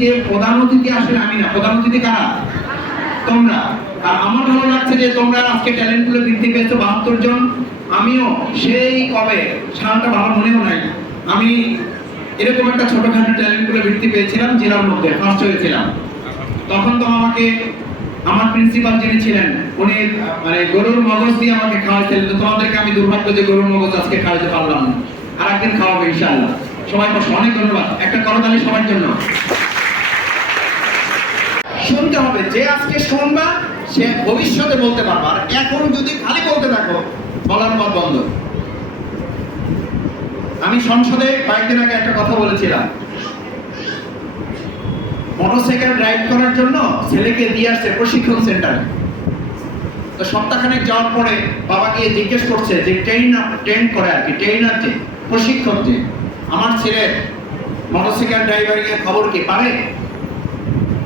যে প্রধান অতিথি আসলে আমি না, প্রধান অতিথি কারা? তোমরা। আর আমার ভালো লাগছে যে তোমরা আজকে ট্যালেন্ট গুলো বৃদ্ধি পেয়েছো 72 জন। আমিও সেই কবে সালটা ভালো মনেও নাই, আমি এরকম একটা ছোটখাটো ট্যালেন্ট গুলো বৃদ্ধি পেয়েছিলাম, জেলার মধ্যে ফার্স্ট হয়েছিলাম। তখন তো আমাকে আমার প্রিন্সিপাল যিনি ছিলেন উনি মানে গরুর মগজ দিয়ে আমাকে খাওয়াইছিলেন। তো তোমাদেরকে আমি দুর্ভাগ্য যে গরুর মগজ আজকে খাওয়াতে পারলাম না, আর একদিন খাওয়াবো ইনশাআল্লাহ। সবাই বসো, অনেক ধন্যবাদ। একটা করতালি সবার জন্য। শুনতে হবে, যে আজকে শুনবা সে ভবিষ্যতে বলতে পারবা, আর এখন যদি খালি বলতে থাকো বলার পর বন্ধ। আমি সংসদে কয়েকদিন আগে একটা কথা বলেছিলাম, মোটরসাইকেল ড্রাইভ করার জন্য ছেলেকে দিয়ে আসছে প্রশিক্ষণ সেন্টারে। তো সপ্তাহখানেক যাওয়ার পরে বাবা গিয়ে জিজ্ঞেস করছে যে ট্রেন করে আর কি, ট্রেনার যে প্রশিক্ষক যে আমার ছেলের মোটরসাইকেল ড্রাইভারিং এর খবর কি পারে?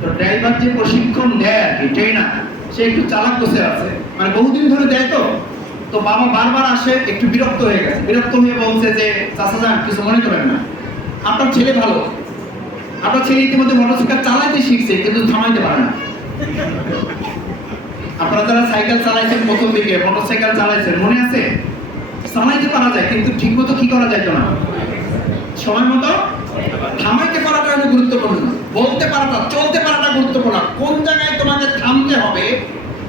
তো ড্রাইভার যে প্রশিক্ষণ দেয় আর কি, ট্রেনার, সে একটু চালাক বসে আছে, মানে বহুদিন ধরে দেয়। তো বাবা বারবার আসে, একটু বিরক্ত হয়ে গেছে। বিরক্ত হয়ে বলছে যে চাচা যান, কিছু মনে করেন না, আপনার ছেলে ভালো, আপনার ছেলে ইতিমধ্যে মোটরসাইকেল চালাইতে শিখছে কিন্তু থামাইতে পারে না। আপনারা যারা সাইকেল চালাইছেন প্রথম দিকে, মোটরসাইকেল চালাইছেন, মনে আছে? চালাইতে পারা যায় কিন্তু ঠিক মতো কি করা যায় না, সময় মতো থামাইতে পারাটা হলো গুরুত্বপূর্ণ। বলতে পারাটা, চলতে পারাটা গুরুত্বপূর্ণ। কোন জায়গায় তোমাকে থামতে হবে,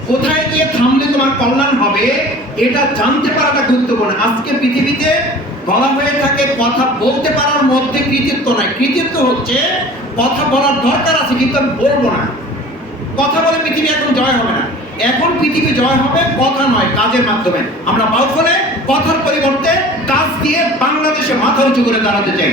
কোথায় গিয়ে থামলে তোমার কল্যাণ হবে, এটা জানতে পারাটা গুরুত্বপূর্ণ। আজকে পৃথিবীতে বলা হয়ে থাকে কথা বলতে পারার মধ্যে কৃতিত্ব নাই। কৃতিত্ব হচ্ছে কথা বলার দরকার আছে কিন্তু আমি বলবো না। কথা বলে পৃথিবী এখন জয় হবে না। এখন পৃথিবী জয় হবে কথা নয়, কাজের মাধ্যমে। আমরা বাউফলে কথার পরিবর্তে কাজ দিয়ে বাংলাদেশে মাথা উঁচু করে দাঁড়াতে চাই।